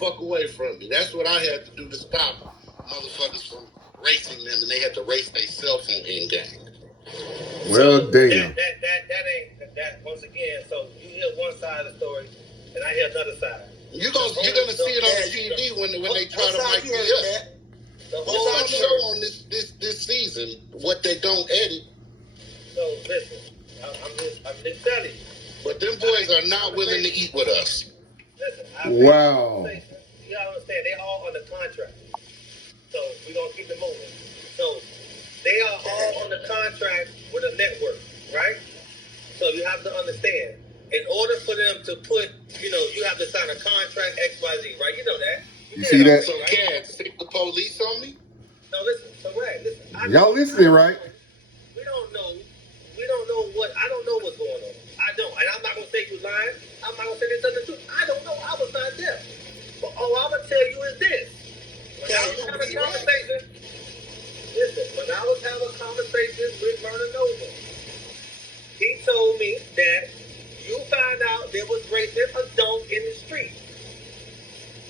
fuck away from me. That's what I had to do to stop motherfuckers from racing them, and they had to race their cell phone in gang. Well, so damn. That ain't that. Once again, so you hear one side of the story, and I hear another side. You're gonna see it on TV when they try to mic me up. It's our show on this season. What they don't edit. So listen, I'm just telling you. But them boys are not willing to eat with us. Listen, Wow. You gotta understand, they all under contract. So we're gonna keep it moving. So they are all on the contract with a network, right? So you have to understand, in order for them to put, you have to sign a contract XYZ, right? You know that. You see that? So, Cad, stick the police on me? No, listen. So, Rag, listen. Y'all listening, right? We don't know I don't know what's going on. I don't. And I'm not going to say you lying. I'm not going to say this other truth. I don't know. I was not there. But all I'm going to tell you is this. When I was having a conversation, with Murder Nova, he told me that you found out there was racist adults in the street.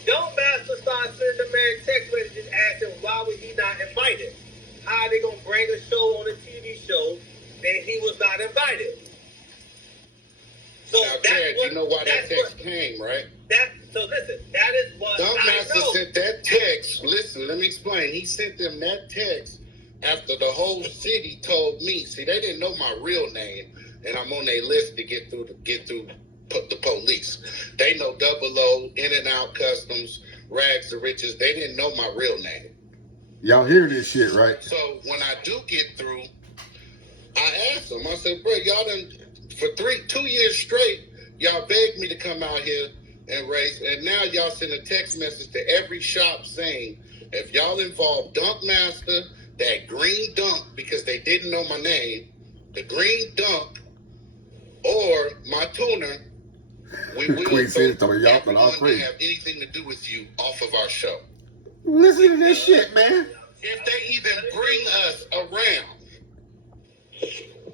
Don't Master start sending the man text messages asking why was he not invited? How are they going to bring a show on a TV show and he was not invited? So now, Ted, you know why that text came, right? So listen, that is what Master sent that text. Listen, let me explain. He sent them that text after the whole city told me. See, they didn't know my real name, and I'm on their list to get through the police. They know Double O, In and Out Customs, Rags to Riches. They didn't know my real name. Y'all hear this shit, right? So when I do get through, I asked them. I said, bro, y'all done for 2 years straight. Y'all begged me to come out here and race, and now y'all send a text message to every shop saying, if y'all involve Dunk Master, that green dunk, because they didn't know my name, the green dunk, or my tuner, we will have anything to do with you off of our show. Listen to this shit, man. If they even bring us around.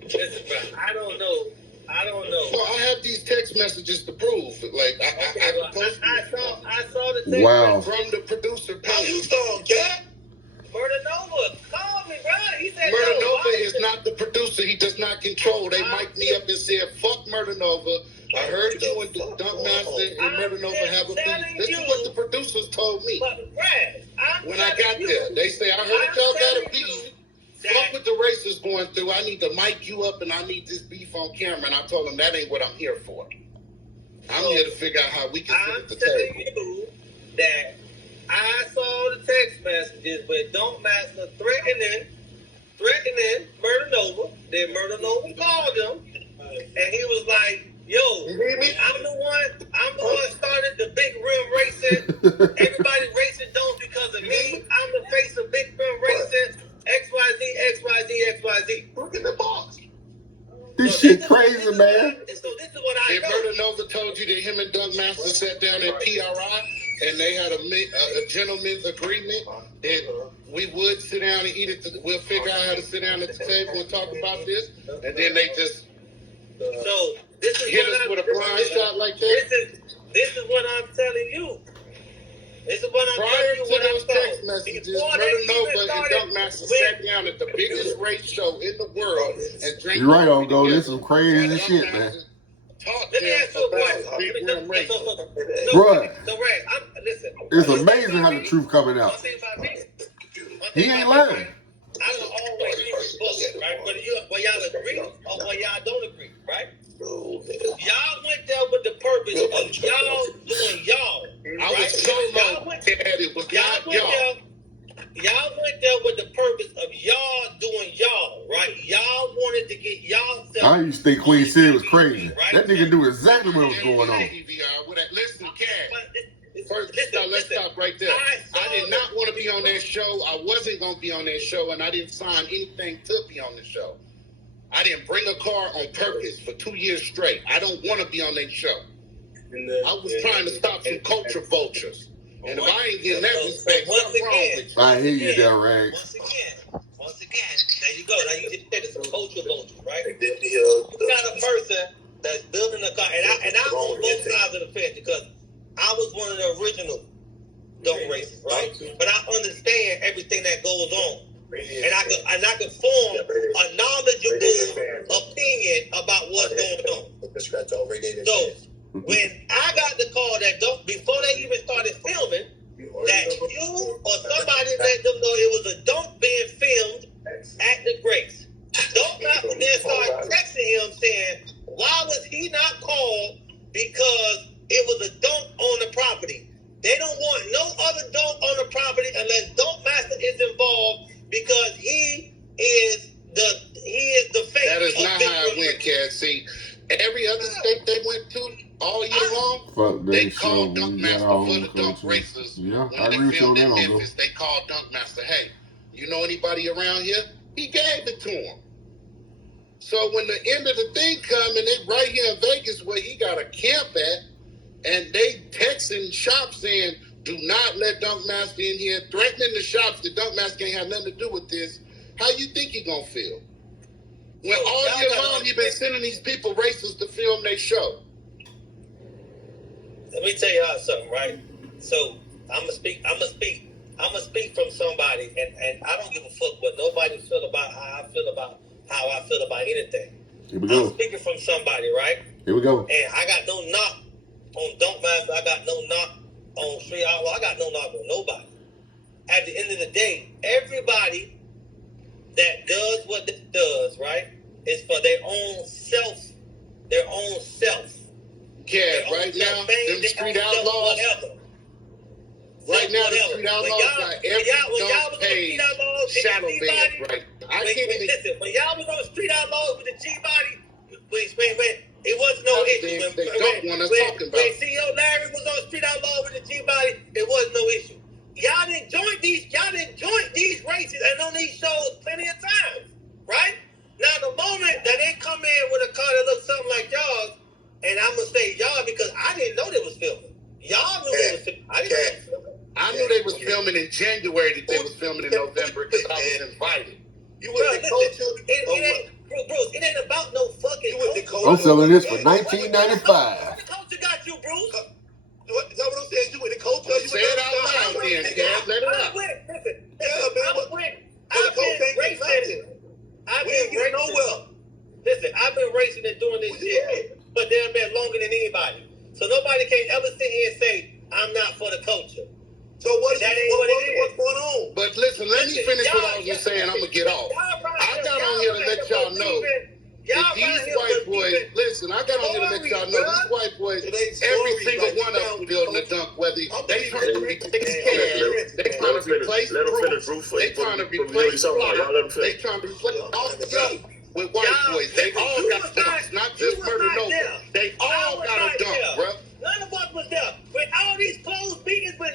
Listen, bro, I don't know. So I have these text messages to prove. Like I saw the text wow. From the producer. How you saw that? Murder Nova called me, bro. He said Murder Nova is not the producer. He does not control. They mic'd me up and said, "Fuck Murder Nova. I heard you and Dunk Master and Murder Nova have a beef." This is what the producers told me. But Brad, when I got there, they say, "I heard y'all got a beef. Fuck what the racers going through. I need to mic you up and I need this beef on camera." And I told them that ain't what I'm here for. I'm here to figure out how we can sit at the table. I'm telling you that I saw the text messages with Dunk Master threatening Murder Nova. Then Murder Nova called him, and he was like, "Yo, I'm the one started the big rim racing. Everybody racing don't because of me. I'm the face of big rim racing. XYZ. Look at the box. This shit crazy, man. So this is what I know. Murder Nova told you that him and Dunk Master sat down at PRI and they had a gentleman's agreement that we would sit down and eat it. We'll figure out how to sit down at the table and talk about this. And then they just this is hit us with a blind shot like that. This is what I'm telling you. This is what I'm Prior telling you. To those text messages, Murder Nova and Dunk Master sat down at the biggest race show in the world and drank. You're right, on go. This is some crazy shit, man. Talk to them about big rim racing. Bruh, listen. It's amazing how the truth coming out. He ain't lying. I don't always read this book, right? But y'all agree or y'all don't agree, right? Y'all went there with the purpose of y'all doing y'all. I was so low that it was not y'all. Y'all went there with the purpose of y'all doing y'all, right? Y'all wanted to get y'all. I used to think Queen City was crazy. Right? That nigga knew exactly what was going on. Listen, Cat. First, let's stop right there. I did not want to be on that show. I wasn't going to be on that show, and I didn't sign anything to be on the show. I didn't bring a car on purpose for 2 years straight. I don't want to be on that show. I was trying to stop some culture vultures. And if I ain't getting that respect, what's wrong with you? I hear you there, Rag. Once again, there you go. Now you just said it's some culture vultures, right? You got a person that's building a car, and I'm on both sides of the fence because I was one of the original dunk races, right? But I understand everything that goes on. And I can form a knowledgeable opinion about what's going on. So when I got the call that before they even started filming, that you or somebody let them know it was a dunk being filmed at the Grace. Dunk Master then started texting him saying, why was he not called? Because it was a dunk on the property. They don't want no other dunk on the property unless Dunk Master is involved, because he is the face. That is not how it went, Cat. See, every other state they went to all year long, they called Dunk Master for the dunk races. Yeah, I when agree they filmed with you in on that, Memphis, they called Dunk Master, hey, you know anybody around here? He gave it to him. So when the end of the thing come, and they right here in Vegas where he got a camp at, and they texting shops saying, do not let Dunk Master in here, threatening the shops that Dunk Master ain't have nothing to do with this. How you think he gonna feel? When all year long he been sending these people races to film their show. Let me tell y'all something, right? So I'ma speak from somebody, and I don't give a fuck what nobody feel about how I feel about anything. Here we go. I'm speaking from somebody, right? Here we go. And I got no knock on Dunk Master. I got no knock on Street Outlaw. I got no knock on nobody. At the end of the day, everybody that does what it does, right, is for their own self. Yeah, right now, them Street Outlaws. Right now, the Street Outlaws got every dunk page shadow banned, right? I can't even listen. When y'all was on Street Outlaws with the G-Body, when it was no issue. They don't want us talking about. When CEO Larry was on Street Outlaws with the G-Body, it was no issue. Y'all didn't join these races and on these shows plenty of times, right? Now the moment that they come in with a car that looks something like y'all, and I'm gonna say y'all because I didn't know they was filming. Y'all knew they was filming. I didn't know they was filming. I knew they was filming in January, that they was filming in November because I was invited. You were the culture. Bruce, it ain't about no fucking culture. I'm selling this for $19.95. What the culture got you, Bruce? Is that what I'm saying? You with the culture? Say it out loud then, Cat. Let it out. I've been racing and doing this shit for damn been longer than anybody. So nobody can ever sit here and say, I'm not for the culture. So what's going on? But listen, let me finish what I was just saying. I'm going to get off. I got on here to let y'all know that these white boys, listen, I got on here to let y'all know these white boys, every single one of them building a dunk, whether they trying to replace Cam, they trying to replace Bruce, they trying to replace Clark, they trying to replace all the young with white boys. They all got dunks, not just Murder Nova. They all got a dunk, bro. None of us was there. When all these closed meetings, when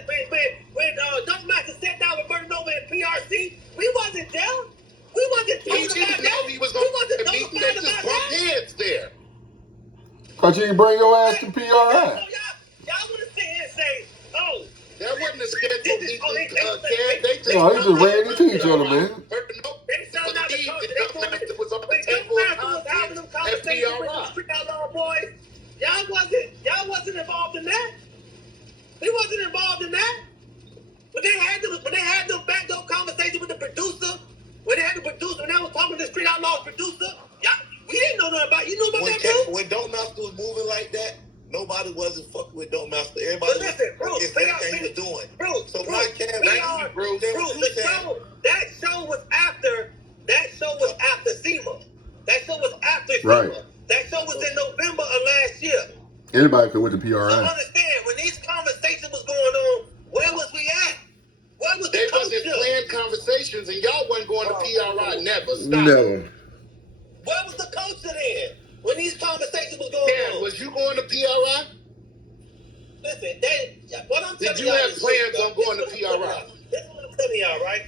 Dunk Master sat down with Murder Nova and PRC, we wasn't there. We wasn't talking about that. He was going to the meeting. They just bumped heads there. Cause you didn't bring your ass to PRI. So y'all want to sit here and say, oh, that wasn't a scheduled meeting, Cam. No, he just ran into each other, man. They sound out the culture. They was on the table having them conversations with the Street Outlaw boys. Y'all wasn't involved in that. We wasn't involved in that. But they had them backdoor conversations with the producer. When they had the producer, when they was talking to the Street Outlaws producer, we didn't know nothing about it. You know about that, bro? When Dunk Master was moving like that, nobody wasn't fucking with Dunk Master. Everybody was everything he was doing. Bruce, so that show was after SEMA. That show was after SEMA. Right. That show was in November of last year. Anybody could with the So PRI. understand, when these conversations was going on, where was we at? Where was They the wasn't culture? playing conversations, and y'all wasn't going to PRI. Never. Stop. No. Where was the culture then? When these conversations was going Cam, on? was you going to PRI? Listen, what I'm telling Did you y'all have is plans this, on going to PRI? This is what I'm telling y'all, right?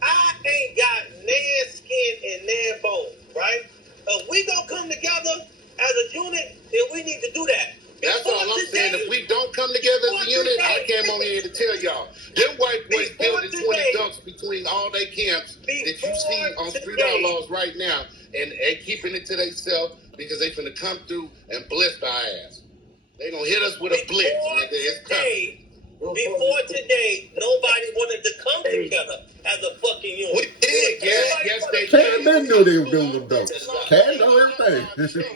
I ain't got nan skin and nan bone, right? If we gonna come together as a unit, then we need to do that. That's all I'm saying. If we don't come together as a unit, I came on here to tell y'all. Them white boys building 20 dunks between all their camps that you see on Street Outlaws right now, and they keeping it to themselves because they finna come through and blitz our ass. They gonna hit us with a blitz, nigga. It's coming. before today, nobody wanted to come together as a fucking unit. We did, Yes, they Cat did. been knew they were doing them though. Cat know everything. Listen. To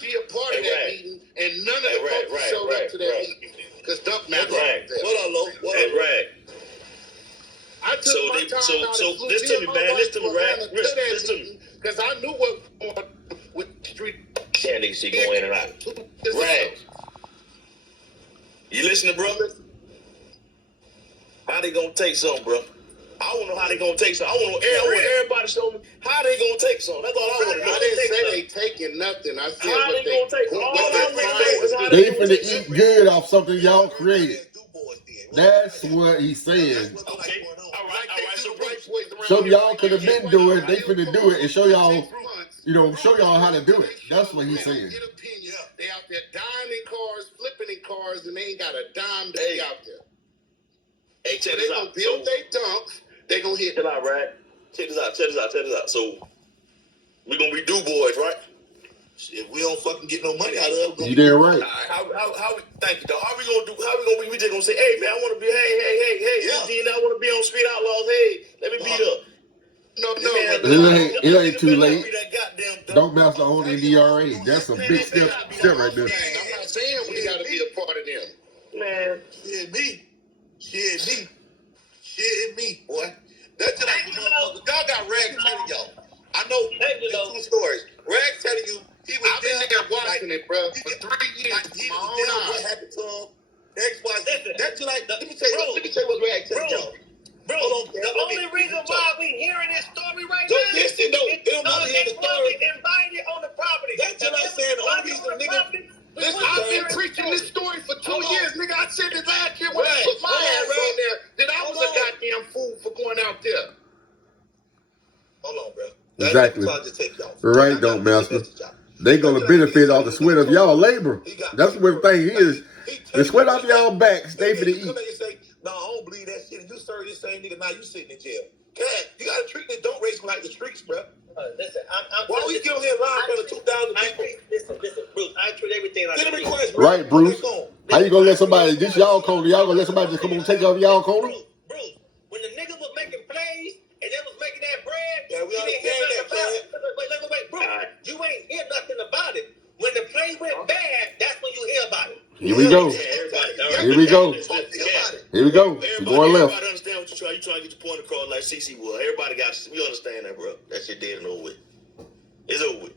be a part of that meeting, and none of the folks showed up to that meeting because Dump Master was there. What up, Lo? What up, Rag? I took my time out and flew listen to me, man. Listen to me, Rag. Listen to me. Because I knew what was going on with the street. Yeah, nigga, she go in and out. Rag. You listening, bro? How they gonna take something, bro? I want to know how they gonna take something. I want everybody to show me how they gonna take something. That's all I want to know. I didn't say they taking nothing. I said How what they gonna take something. All I want to know is how They they gonna finna take eat something. good off something y'all created. That's what he's saying. Okay. All right. So, Something y'all could have been doing, they finna do it and show y'all, show y'all how to do it. That's what he's saying. They out there dying in cars, flipping in cars, and they ain't got a dime to be out there. Hey, check So this they out. gonna build their dumps. They gonna hit. Check it out, right? Check this out. So we gonna be do boys, right? If we don't fucking get no money out of it, You damn right. How we thank you, dog. How we gonna do? How we gonna be? We just gonna say, hey man, I want to be. Hey, yeah. I want to be on Street Outlaws. Hey, let me beat up. No. It ain't too late. Don't mess the own NDRA. That's a big step right there. I'm not saying we gotta be a part of them. Man, Shit me, boy. That's just like y'all got Rag telling y'all. I know the 2 stories. Rag telling you I've been there watching it, bro, for 3 years. he My was own there. What eyes. happened to him? XYZ. That's just like. Let me tell Bro, you what Rag telling y'all. Bro, the only reason why we hearing this story right now is listen, though. They don't want to hear the because story. they invited on the property. That's just like saying the only reason nigga. Listen, I've been preaching this story for 2 years, nigga. I said it last year when I put my ass on there that I was a goddamn fool for going out there. Hold on, bro. Exactly. Right, don't master. They gonna benefit off the sweat of y'all labor. That's what the thing is. The sweat off y'all backs, they finna eat. No, I don't believe that shit. And you serve this same nigga, now you sitting in jail. Cat, you gotta treat this don't race like the streets, bro. Listen, Why we get on here live for the 2,000 people? Listen, Bruce, I treat everything like Get a a request, Right, Bruce. How you gonna let somebody, this y'all corner, y'all gonna let somebody just come on and take off y'all corner? Bruce, when the niggas was making plays and they was making that bread, Yeah, we you didn't hear understand nothing that, about it. Wait, Bruce, you ain't hear nothing about it. When the play went bad, that's when you hear about it. Here we go. Here we go. Here we go. We're going left. Everybody understand what you trying to get your point across like CC was. Everybody we understand that, bro. That shit dead and over with. It's over with.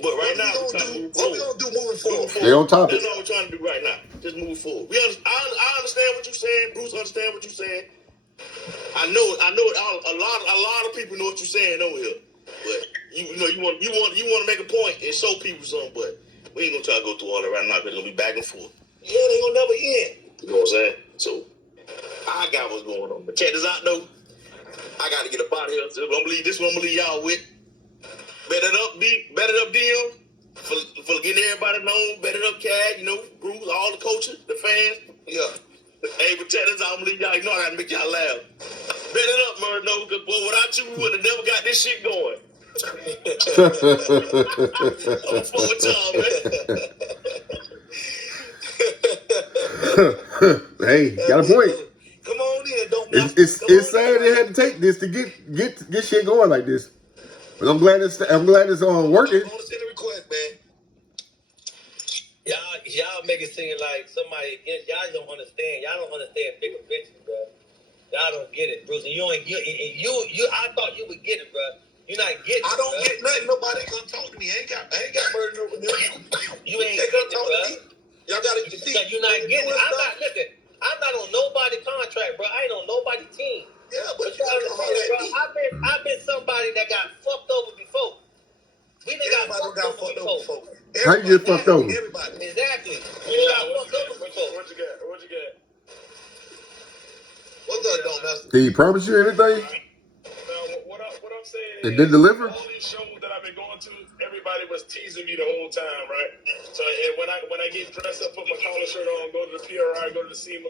But right now, what we gonna do moving forward? Stay on topic. That's all we're trying to do right now. Just move forward. I understand what you're saying. Bruce understand what you're saying. I know a lot of people know what you're saying over here. But you want to make a point and show people something, but we ain't gonna try to go through all that right now because it's gonna be back and forth. Yeah, they gonna never end. You know what I'm saying? So I got what's going on. But check this out though. I gotta get up out of here. So I'm gonna leave y'all with. Bet it up, DM. For getting everybody known, bet it up, Cad, Bruce, all the coaches, the fans. Yeah. Hey, but check this out, I'm gonna leave y'all. You know I gotta make y'all laugh. Bet it up, Murdo, because boy, without you, we would have never got this shit going. I'm full with y'all, man. Hey, got a point. Come on in, don't It's sad they had to take this to get shit going like this. But I'm glad it's working. I want to send a request, man. Y'all make it seem like somebody against y'all don't understand. Y'all don't understand bigger picture, bro. Y'all don't get it, Bruce. And you I thought you would get it, bro. You're not getting it. I don't get nothing. Nobody come talk to me. I ain't got murder over there. You ain't getting it, bro. Y'all gotta see. So you're not getting it. I'm not on nobody's contract, bro. I ain't on nobody's team. Yeah, but you gotta understand, bro. I've been somebody that got fucked over before. We done got fucked over before. How you get fucked over? Everybody. Exactly. We got fucked over before. What you got? What's up, don't mess? Did he promise you anything? What I'm saying It didn't deliver? All these shows that I've been going to, everybody was teasing me the whole time, right? So and when I get dressed up, put my collar shirt on, go to the PRI, go to the SEMA,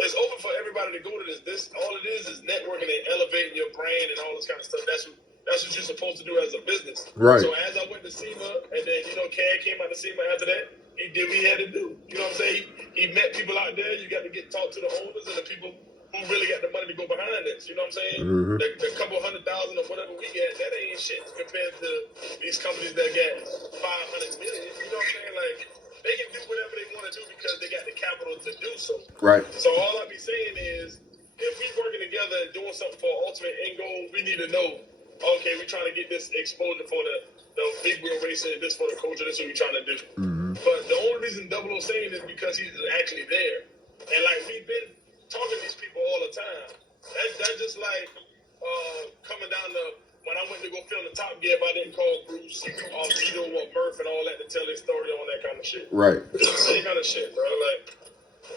it's open for everybody to go to this. All it is networking and elevating your brand and all this kind of stuff. That's what you're supposed to do as a business. Right. So as I went to SEMA, and then CAD came out to SEMA after that, he did what he had to do. You know what I'm saying? He met people out there. You got to get talk to the owners and the people who really got the money to go behind this. You know what I'm saying? Mm-hmm. The couple 100,000 or whatever we get, that ain't shit compared to these companies that get 500 million. You know what I'm saying? Like, they can do whatever they want to do because they got the capital to do so. Right. So all I be saying is, if we working together and doing something for our ultimate end goal, we need to know, okay, we're trying to get this exposure for the big wheel racing, this for the culture, this is what we're trying to do. Mm-hmm. But the only reason Double O saying is because he's actually there. And like we've been talking to these people all the time. That's just like coming down to when I went to go film the Top Gear, if I didn't call Bruce, Tito, or Murph and all that to tell their story on that kind of shit. Right. Same kind of shit, bro. Like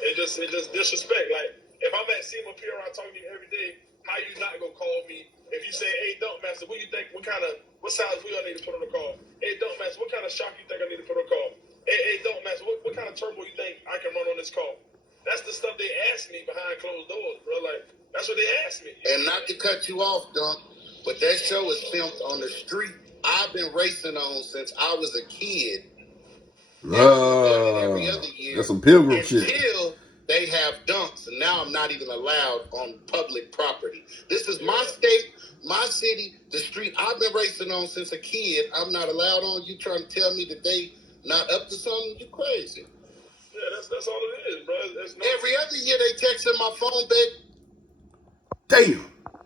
it just disrespect. Like if I'm at SEMA Pier, I talk to you every day. How you not gonna call me if you say, "Hey, Dunk Master, what you think? What size wheel I need to put on the car? Hey, Dunk Master, what kind of shock you think I need to put on the car? Hey, Dunk Master, what kind of turbo you think I can run on this car?" That's the stuff they ask me behind closed doors, bro. Like that's what they ask me. And not to cut you off, Dunk, but that show is filmed on the street I've been racing on since I was a kid. Every other year. That's some pilgrim shit. Until they have dunks, and now I'm not even allowed on public property. This is my state, my city, the street I've been racing on since a kid. I'm not allowed on. You trying to tell me that they not up to something? You crazy. Yeah, that's all it is, bro. Every other year they texting my phone, baby. Damn.